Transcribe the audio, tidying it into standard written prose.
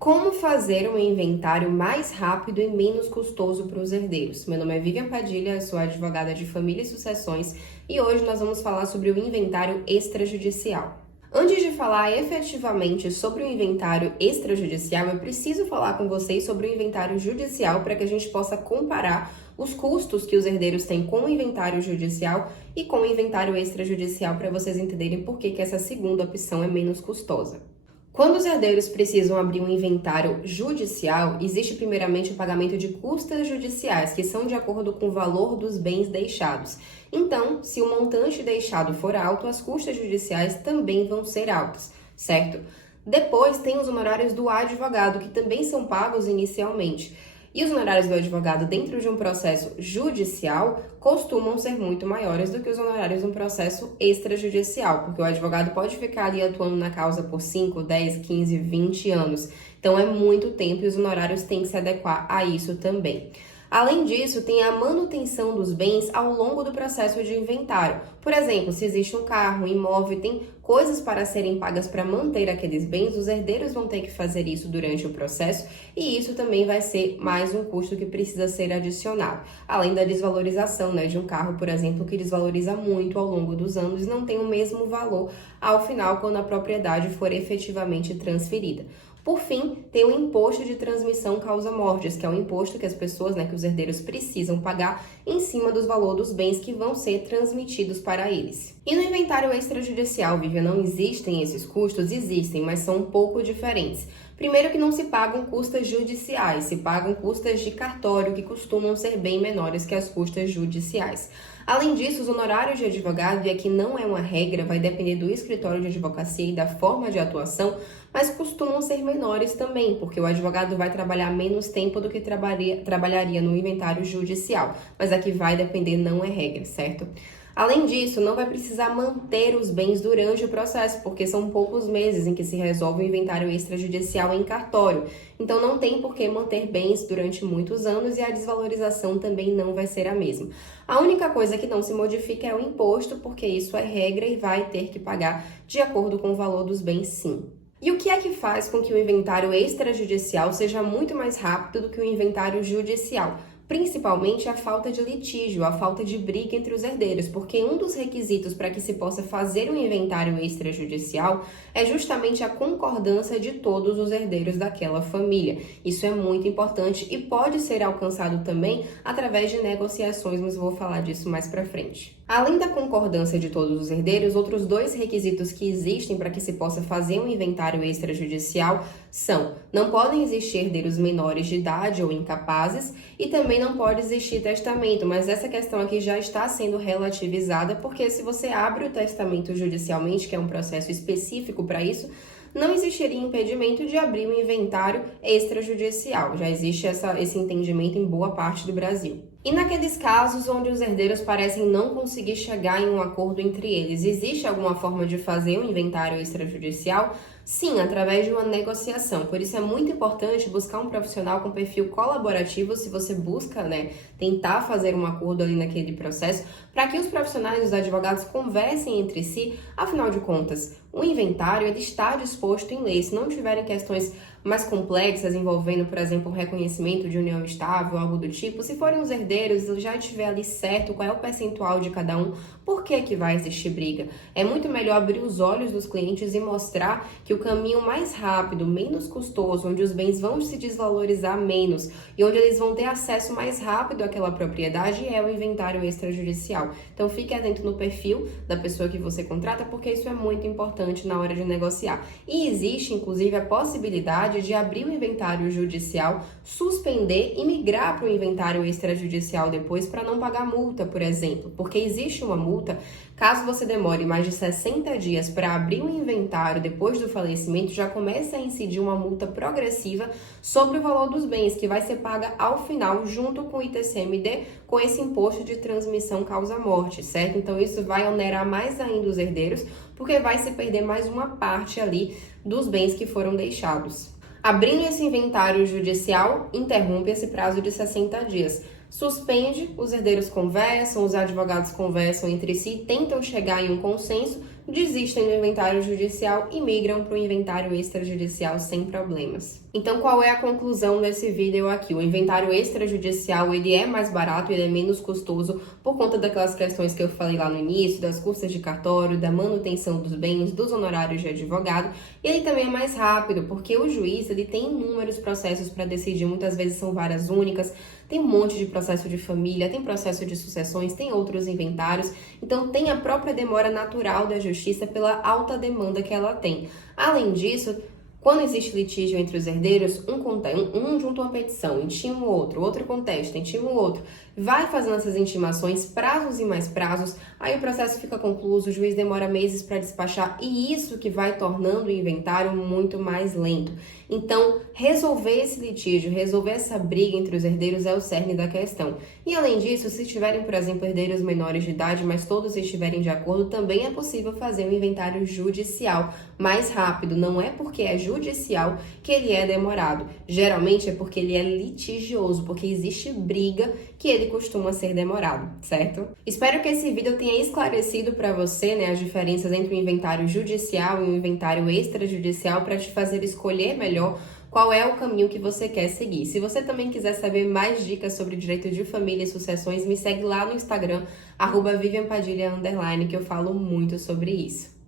Como fazer um inventário mais rápido e menos custoso para os herdeiros? Meu nome é Vivian Padilha, eu sou advogada de família e sucessões e hoje nós vamos falar sobre o inventário extrajudicial. Antes de falar efetivamente sobre o inventário extrajudicial, eu preciso falar com vocês sobre o inventário judicial para que a gente possa comparar os custos que os herdeiros têm com o inventário judicial e com o inventário extrajudicial para vocês entenderem por que essa segunda opção é menos custosa. Quando os herdeiros precisam abrir um inventário judicial, existe primeiramente o pagamento de custas judiciais, que são de acordo com o valor dos bens deixados. Então, se o montante deixado for alto, as custas judiciais também vão ser altas, certo? Depois tem os honorários do advogado, que também são pagos inicialmente. E os honorários do advogado dentro de um processo judicial costumam ser muito maiores do que os honorários de um processo extrajudicial, porque o advogado pode ficar ali atuando na causa por 5, 10, 15, 20 anos. Então é muito tempo e os honorários têm que se adequar a isso também. Além disso, tem a manutenção dos bens ao longo do processo de inventário. Por exemplo, se existe um carro, um imóvel, tem coisas para serem pagas para manter aqueles bens, os herdeiros vão ter que fazer isso durante o processo e isso também vai ser mais um custo que precisa ser adicionado. Além da desvalorização, de um carro, por exemplo, que desvaloriza muito ao longo dos anos e não tem o mesmo valor ao final quando a propriedade for efetivamente transferida. Por fim, tem o imposto de transmissão causa-mortes, que é o imposto que as pessoas, que os herdeiros precisam pagar em cima dos valores dos bens que vão ser transmitidos para eles. E no inventário extrajudicial, Vivian, não existem esses custos? Existem, mas são um pouco diferentes. Primeiro que não se pagam custas judiciais, se pagam custas de cartório, que costumam ser bem menores que as custas judiciais. Além disso, os honorários de advogado, e aqui não é uma regra, vai depender do escritório de advocacia e da forma de atuação, mas costumam ser menores também, porque o advogado vai trabalhar menos tempo do que trabalharia no inventário judicial. Mas aqui vai depender, não é regra, certo? Além disso, não vai precisar manter os bens durante o processo, porque são poucos meses em que se resolve o inventário extrajudicial em cartório. Então, não tem por que manter bens durante muitos anos e a desvalorização também não vai ser a mesma. A única coisa que não se modifica é o imposto, porque isso é regra e vai ter que pagar de acordo com o valor dos bens, sim. E o que é que faz com que o inventário extrajudicial seja muito mais rápido do que o inventário judicial? Principalmente a falta de litígio, a falta de briga entre os herdeiros, porque um dos requisitos para que se possa fazer um inventário extrajudicial é justamente a concordância de todos os herdeiros daquela família. Isso é muito importante e pode ser alcançado também através de negociações, mas eu vou falar disso mais para frente. Além da concordância de todos os herdeiros, outros dois requisitos que existem para que se possa fazer um inventário extrajudicial são: não podem existir herdeiros menores de idade ou incapazes e também não pode existir testamento, mas essa questão aqui já está sendo relativizada, porque se você abre o testamento judicialmente, que é um processo específico para isso, não existiria impedimento de abrir um inventário extrajudicial. Já existe esse entendimento em boa parte do Brasil. E naqueles casos onde os herdeiros parecem não conseguir chegar em um acordo entre eles, existe alguma forma de fazer um inventário extrajudicial? Sim, através de uma negociação. Por isso é muito importante buscar um profissional com perfil colaborativo, se você busca, tentar fazer um acordo ali naquele processo, para que os profissionais, os advogados, conversem entre si. Afinal de contas, o inventário ele está disposto em lei. Se não tiverem questões mais complexas envolvendo, por exemplo, o reconhecimento de união estável, algo do tipo, se forem os herdeiros, já tiver ali certo qual é o percentual de cada um, por que vai existir briga? É muito melhor abrir os olhos dos clientes e mostrar que o caminho mais rápido, menos custoso, onde os bens vão se desvalorizar menos e onde eles vão ter acesso mais rápido àquela propriedade é o inventário extrajudicial. Então fique atento no perfil da pessoa que você contrata, porque isso é muito importante na hora de negociar. E existe, inclusive, a possibilidade de abrir o inventário judicial, suspender e migrar para o inventário extrajudicial depois para não pagar multa, por exemplo, porque existe uma multa caso você demore mais de 60 dias para abrir um inventário depois do falecimento, já começa a incidir uma multa progressiva sobre o valor dos bens, que vai ser paga ao final, junto com o ITCMD, com esse imposto de transmissão causa-morte, certo? Então isso vai onerar mais ainda os herdeiros, porque vai se perder mais uma parte ali dos bens que foram deixados. Abrindo esse inventário judicial, interrompe esse prazo de 60 dias. Suspende, os herdeiros conversam, os advogados conversam entre si, tentam chegar em um consenso. desistem do inventário judicial e migram para o inventário extrajudicial sem problemas. Então, qual é a conclusão desse vídeo aqui? O inventário extrajudicial, ele é mais barato, ele é menos custoso por conta daquelas questões que eu falei lá no início, das custas de cartório, da manutenção dos bens, dos honorários de advogado, e ele também é mais rápido, porque o juiz, ele tem inúmeros processos para decidir, muitas vezes são varas únicas, tem um monte de processo de família, tem processo de sucessões, tem outros inventários, então tem a própria demora natural da justiça pela alta demanda que ela tem. Além disso, quando existe litígio entre os herdeiros, um junta uma petição, intima o outro contesta, intima o outro, vai fazendo essas intimações, prazos e mais prazos, aí o processo fica concluído, o juiz demora meses para despachar e isso que vai tornando o inventário muito mais lento. Então, resolver esse litígio, resolver essa briga entre os herdeiros é o cerne da questão. E além disso, se tiverem, por exemplo, herdeiros menores de idade, mas todos estiverem de acordo, também é possível fazer um inventário judicial mais rápido. Não é porque é judicial que ele é demorado. Geralmente é porque ele é litigioso, porque existe briga que ele costuma ser demorado, certo? Espero que esse vídeo tenha esclarecido para você, as diferenças entre o inventário judicial e o inventário extrajudicial para te fazer escolher melhor qual é o caminho que você quer seguir. Se você também quiser saber mais dicas sobre direito de família e sucessões, me segue lá no Instagram, @vivianpadilha_, que eu falo muito sobre isso.